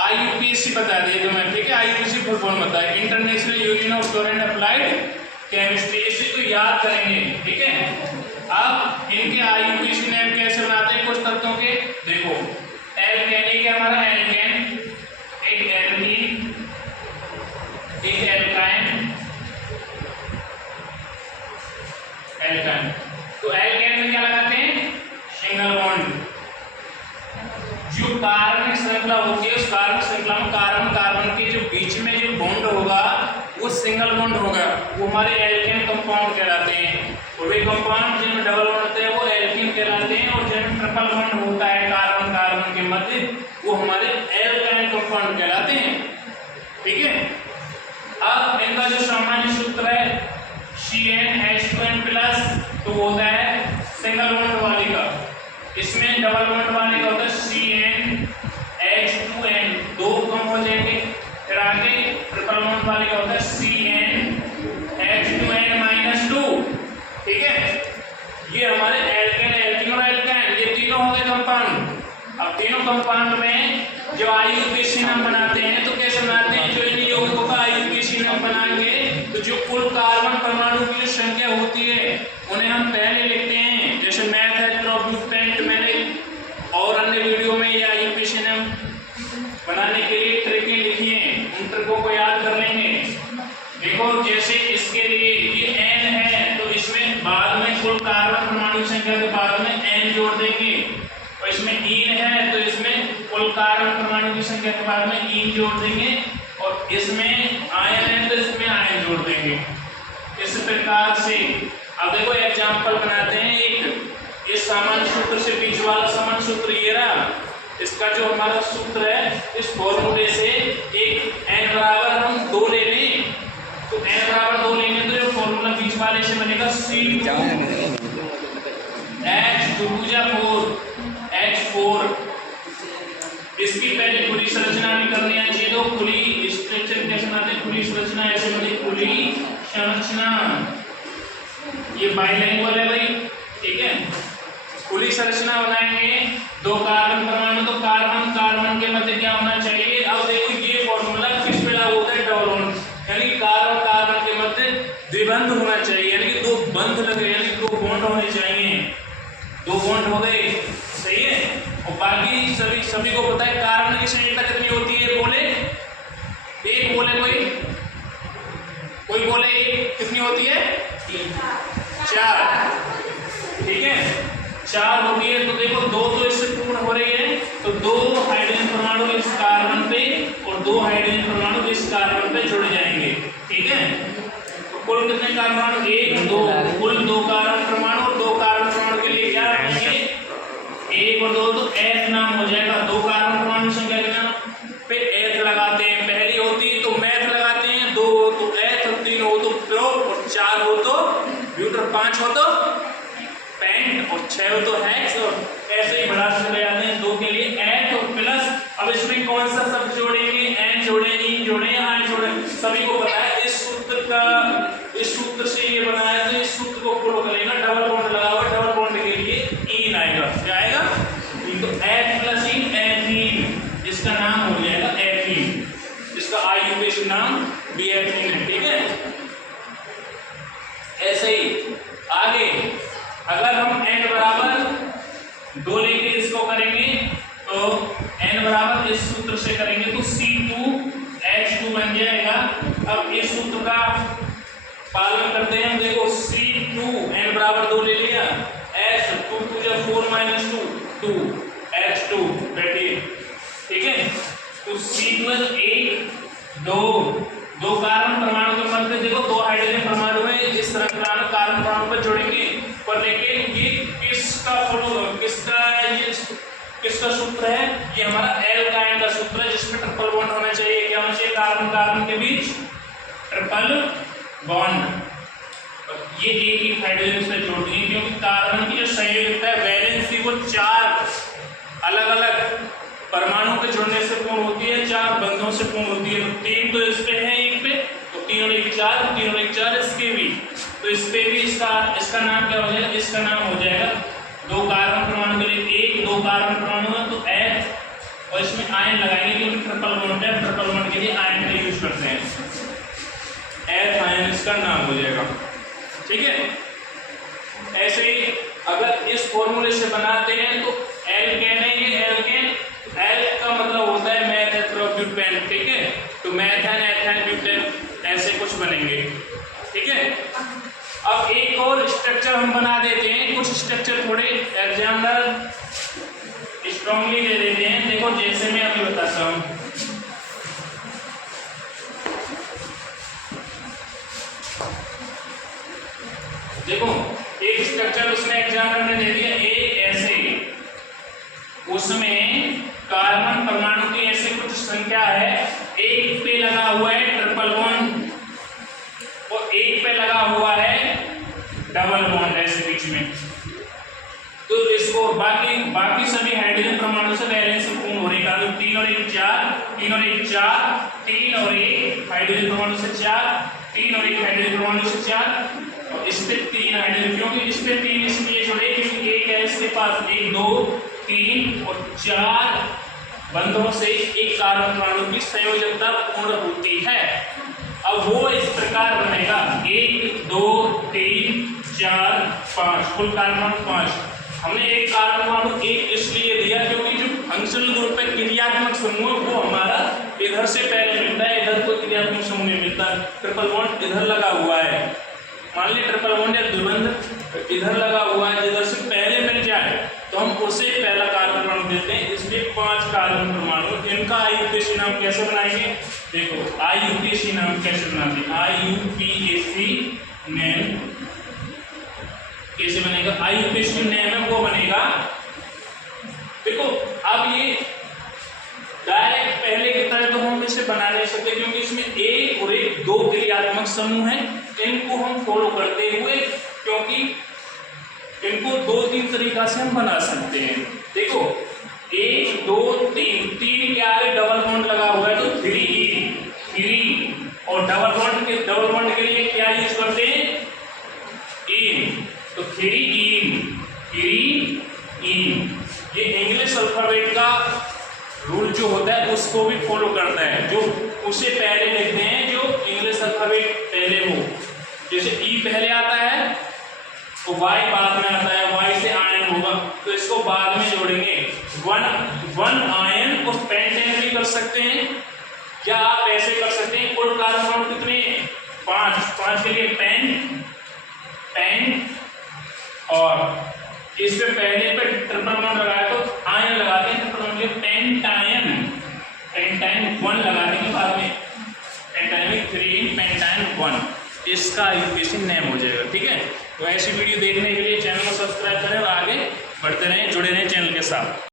IUPAC बता दिए तो मैं, ठीक है। IUPAC फुल फॉर्म बताए, international union of pure and applied chemistry, इसी को याद करेंगे, ठीक है। अब इनके IUPAC नेम कैसे बनाते हैं कुछ तत्वों के, देखो एल्केन, एक हमारा एल्केन, एक एल्कीन, एक एल्काइन, एल्काइन। तो एल्केन में क्या लगाते हैं, सिंगल बॉन्ड। जो कार्बन श्रृंखला होती है, उस कार्बन श्रृंखला में कार्बन कार्बन के जो बीच में जो बॉन्ड होगा वो सिंगल बॉन्ड होगा, वो हमारे एल्केन कंपाउंड कहलाते हैं। और वे कंपाउंड जिनमें डबल बॉन्ड होते हैं वो एल्कीन कहलाते हैं, और जिनमें ट्रिपल बॉन्ड होता है कार्बन कार्बन के मध्य वो हमारे एल्काइन कंपाउंड कहलाते हैं, ठीक है। अब इनका जो सामान्य सूत्र है CnH2n+, तो होता है सिंगल बॉन्ड वाले का, इसमें डबल बॉन्ड वाले का होता है CnH2n, दो कम हो जाएंगे। फिर आगे ट्रिपल बॉन्ड वाले का होता है CnH2n-2, ठीक है। ये हमारे एल्केन, एल्कीन और एल्काइन, ये तीनों हो गए कंपाउंड। अब तीनों कंपाउंड में जो IUPAC नाम बनाते हैं तो कैसे बनाते हैं, जो इन यौगिकों का IUPAC नाम बनाएंगे तो जो कुल कार्बन परमाणु की जो संख्या होती है उन्हें हम पहले लिखते हैं, जैसे मैथेट्रोब्यूटेंट, मैंने और अन्य वीडियो में ये IUPAC नाम बनाने के लिए ट्रिकें लिखी हैं, उन ट्रिकों को याद कर लेंगे। देखो जैसे इसके लिए ये N है तो इसमें बाद में कुल कार्बन परमाणु संख्या के बाद में N जोड़ देंगे, और इसमें ईन है तो इसमें कुल कार्बन परमाणु की संख्या के बाद में ईन जोड़ देंगे, और इसमें आयन है तो इसमें आयन जोड़ देंगे। इस प्रकार से अब देखो एग्जांपल बनाते हैं। एक इस सामान्य सूत्र से बीच वाला सामान्य सूत्र ये रहा, इसका जो हमारा सूत्र है इस फॉर्मूले से एक n बराबर हम 2 ले लें, तो n बराबर 2 लेंगे तो जो फॉर्मूला बीच वाले से बनेगा C2H2 4H4। इसकी पहले खुली संरचना भी करनी आनी चाहिए, तो खुली स्ट्रक्चर कैसे बनाते हैं, खुली संरचना ऐसे बनी, खुली संरचना, ये बाइलैंग्वेज है भाई, ठीक है। खुली संरचना बनाएंगे, दो कार्बन परमाणु, तो कार्बन कार्बन के मध्य क्या होना चाहिए। अब देखो ये फॉर्मूला किस पे लागू होता है, डबल बॉन्ड, यानी कार्बन कार्बन के मध्य द्विबंध होना चाहिए, यानी कि दो बंध लगे, यानी दो बॉन्ड होने चाहिए, दो बॉन्ड हो गए, सही है। और बाकी सभी को पता है कार्बन की संख्या कितनी होती है, बोले एक, बोले कोई बोले एक, कितनी होती है 4, ठीक है 4 होती है। तो देखो 2 तो इससे पूर्ण हो रही है, तो 2 हाइड्रोजन परमाणु इस कार्बन पे और 2 हाइड्रोजन परमाणु इस कार्बन पे जुड़ जाएंगे, ठीक है। तो कुल कितने कार्बन परमाणु, 1 2, कुल 2 कार्बन परमाणु, और 2 कार्बन परमाणु के लिए क्या रखेंगे 1 और 2, तो H नाम हो जाएगा। 2 कार्बन परमाणु संख्या के नाम पे H लगाते हैं, पहली होती तो मैथ लगाते हैं, 2 हो तो H, 3 हो तो प्रो, और 4 हो तो ब्यूटर, 5 हो तो पेंट, और 6 हो तो हेक्स, और ऐसे ही बढ़ाते चले जाते हैं। 2 के लिए H और प्लस, अब इसमें कौन सा शब्द जोड़ेंगे, N जोड़े, इन जोड़े, I जोड़े, सभी को पता है। इस सूत्र से ये बनाया, तो इस सूत्र को फॉलो करेगा, डबल बॉन्ड लगा हुआ, डबल बॉन्ड के लिए इन आएगा, क्या आएगा, तो H प्लस इन एथीन, इसका नाम हो जाएगा एथीन, इसका IUPAC नाम भी एथीन है, ठीक है। ऐसे ही आगे अगर हम n बराबर 2 लेके इसको करेंगे, तो n बराबर इस सूत्र से करेंगे तो C2H2 बन जाएगा। अब इस सूत्र का पालन करते हैं, देखो C2 n बराबर 2 ले लिया, H 2 2 जा 4 - 2 2 H2 बैठिए, ठीक है। तो C2 1 2 कार्बन परमाणु के मध्य देखो 2 हाइड्रोजन परमाणु है, इस श्रृंखला में कार्बन परमाणु पर जोड़ेंगे, पर लेकिन ये किसका सूत्र है, ये हमारा एल्काइन का सूत्र है, जिसमें ट्रिपल बॉन्ड होना चाहिए। क्या होना चाहिए, कार्बन कार्बन के बीच ट्रिपल बॉन्ड, ये एक ही हाइड्रोजन से जोड़ते हैं, क्योंकि कार्बन की जो संयोजकता है वैलेंसी वो 4 अलग अलग परमाणु के जुड़ने से पूर्ण होती है, 4 बंधों से पूर्ण होती है। 3 तो इस पे है, एक पे, तो 3 और 1 4, 3 और 1 4 इसके भी, तो इस पे भी इसका नाम क्या हो जाएगा, इसका नाम हो जाएगा 2 कार्बन परमाणु के लिए 1, 2 कार्बन परमाणु है तो H, और इसमें आयन लगाएंगे क्योंकि ट्रिपल बॉन्ड है, ट्रिपल बॉन्ड के लिए आयन का यूज करते हैं, एफ आयन इसका नाम हो जाएगा। ठीक है, ऐसे ही अगर इस फॉर्मूले से बनाते हैं तो एल्केन है, ये एल्केन, एल का मतलब होता है मेथेट्रोब्यूटेन। ठीक है, तो मेथेन एथेन ब्यूटेन ऐसे कुछ बनेंगे। ठीक है, अब एक और स्ट्रक्चर हम बना देते हैं, कुछ स्ट्रक्चर थोड़े एग्जाम्पल स्ट्रांगली दे देते हैं। देखो जैसे मैं अभी बताता हूं, देखो एक स्ट्रक्चर उसने एग्जाम्पल में दे दिया, एक ऐसे, उसमें कार्बन परमाणु की ऐसे कुछ संख्या है, एक पे लगा हुआ है ट्रिपल बॉन्ड और एक पे लगा हुआ है डबल बॉन्ड ऐसे बीच में। तो इसको बाकी सभी हाइड्रोजन परमाणु से वैलेंस पूर्ण होने का, तो 3 और 1 4, 3 और 1 4, 3 और 1 हाइड्रोजन परमाणु से 4, 3 और 1 हाइड्रोजन परमाणु से 4, और इस पे 3 हाइड्रोजन, क्योंकि इस पे 3 इसलिए जोड़े क्योंकि एक है इसके पास 1 2 3 और 4 बंधों से एक कार्बन परमाणु की संयोजकता पूर्ण होती है। अब वो इस प्रकार बनेगा 1 2 3 4 5, कुल कार्बन 5। हमने एक कार्बन परमाणु एक इसलिए दिया क्योंकि जो फंक्शनल ग्रुप पे क्रियात्मक समूह वो हमारा इधर से पहले मिलता है, इधर कोई क्रियात्मक समूह नहीं मिलता। ट्रिपल बॉन्ड इधर लगा हुआ है, मान लीजिए ट्रिपल बॉन्ड या द्विबंध इधर लगा हुआ है, जिधर से पहले मिल जाए तो हम उसे पहला कार्बन परमाणु देते हैं। इसलिए 5 कार्बन परमाणु, इनका आईयूपीएसी नाम कैसे बनाएंगे? देखो आईयूपीएसी नाम कैसे बनाते हैं, आईयूपीएसी नेम कैसे बनेगा? आईयूपीएसी नेम है वो बनेगा, देखो अब ये डायरेक्ट पहले की तरह तो हम इसे बना नहीं सकते क्योंकि इसमें एक और एक 2 क्रियात्मक समूह हैं, इनको हम फॉलो करते हुए, क्योंकि इनको 2-3 तरीका से हम बना सकते हैं। देखो 1 2 3 के आगे डबल बॉन्ड लगा हुआ है तो 3 और डबल बॉन्ड के लिए क्या यूज करते हैं? इन, तो 3 इन। ये इंग्लिश अल्फाबेट का रूल जो होता है उसको भी फॉलो करता है, जो उसे पहले लिखते हैं जो इंग्लिश अल्फाबेट पहले हो। जैसे ई पहले आता है तो वाई बाद में आता है, वाई से आयन होगा तो इसको बाद में जोड़ेंगे। वन आयन को पेंटेन भी कर सकते हैं, या आप ऐसे कर सकते हैं, कुल कार्बन परमाणु कितने? 5 के लिए पेन और इस पे पहले पे ट्रिपल बॉन्ड लगाया तो आयन लगाते हैं, ट्रिपल बॉन्ड के पेंटाइन 1 लगा देंगे बाद में, पेंटाइन 3 पेंटाइन 1, इसका आईयूपीएसी नेम हो जाएगा। ठीक है, तो ऐसी वीडियो देखने के लिए चैनल को सब्सक्राइब करें और आगे बढ़ते रहें, जुड़े रहें चैनल के साथ।